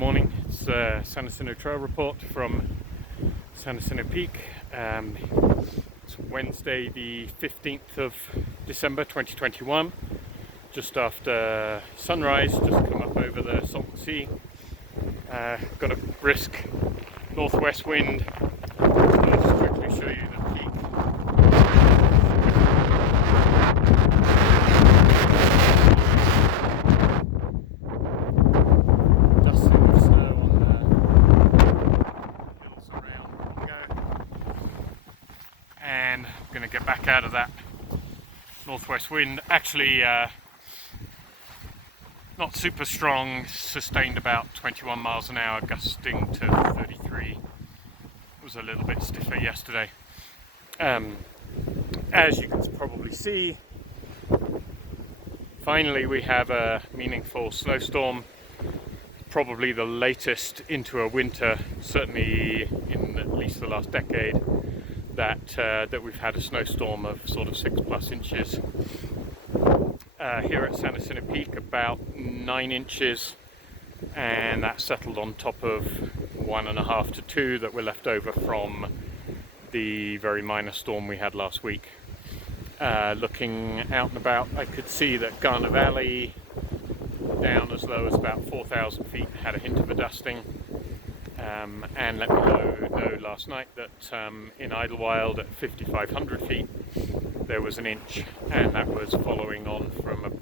morning. It's San Jacinto Trail Report from San Jacinto Peak. It's Wednesday the 15th of December 2021, just after sunrise, just come up over the Salton Sea. Got a brisk northwest wind. I'll just quickly show you the peak. And I'm going to get back out of that northwest wind. Actually, not super strong, sustained about 21 miles an hour, gusting to 33. It was a little bit stiffer yesterday. As you can probably see, finally we have a meaningful snowstorm. Probably the latest into a winter, certainly in at least the last decade, that we've had a snowstorm of sort of 6+ inches. Here at San Jacinto Peak, about 9 inches, and that settled on top of 1.5 to 2 that were left over from the very minor storm we had last week. Looking out and about, I could see that Garner Valley, down as low as about 4,000 feet, had a hint of a dusting. And let me know last night that in Idlewild at 5,500 feet there was 1 inch, and that was following on from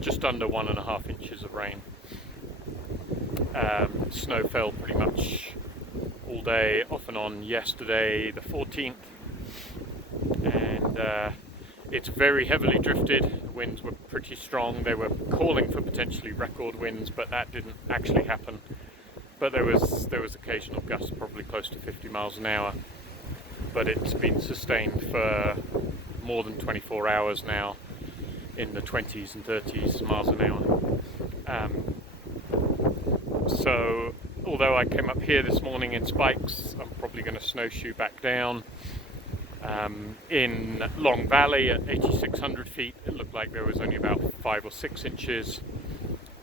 just under 1.5 inches of rain. Snow fell pretty much all day, off and on yesterday the 14th, and it's very heavily drifted. The winds were pretty strong. They were calling for potentially record winds, but that didn't actually happen. But there was occasional gusts, probably close to 50 miles an hour. But it's been sustained for more than 24 hours now, in the 20s and 30s miles an hour. So, although I came up here this morning in spikes, I'm probably going to snowshoe back down. In Long Valley at 8,600 feet, it looked like there was only about 5 or 6 inches.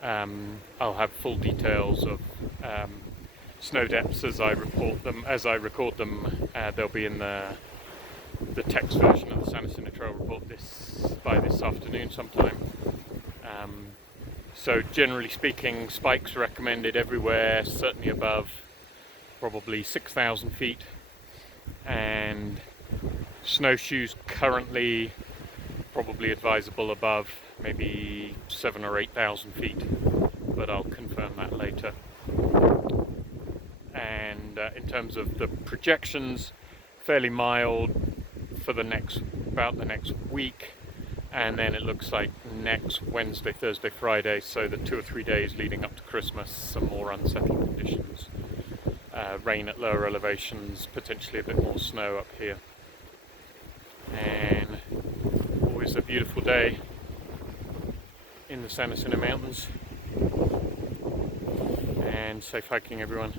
I'll have full details of snow depths as I record them. They'll be in the text version of the San Jacinto Trail Report by this afternoon sometime. So generally speaking, spikes are recommended everywhere, certainly above probably 6,000 feet, and snowshoes currently probably advisable above maybe 7,000 or 8,000 feet, but I'll confirm that later. And in terms of the projections, fairly mild for about the next week, and then it looks like next Wednesday, Thursday, Friday, so the 2 or 3 days leading up to Christmas, some more unsettled conditions. Rain at lower elevations, potentially a bit more snow up here. And always a beautiful day in the San Jacinto Mountains. And safe hiking, everyone.